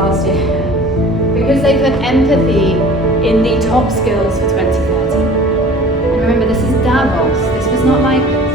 last year because they put empathy in the top skills for 2030. And remember, this is Davos. This was not like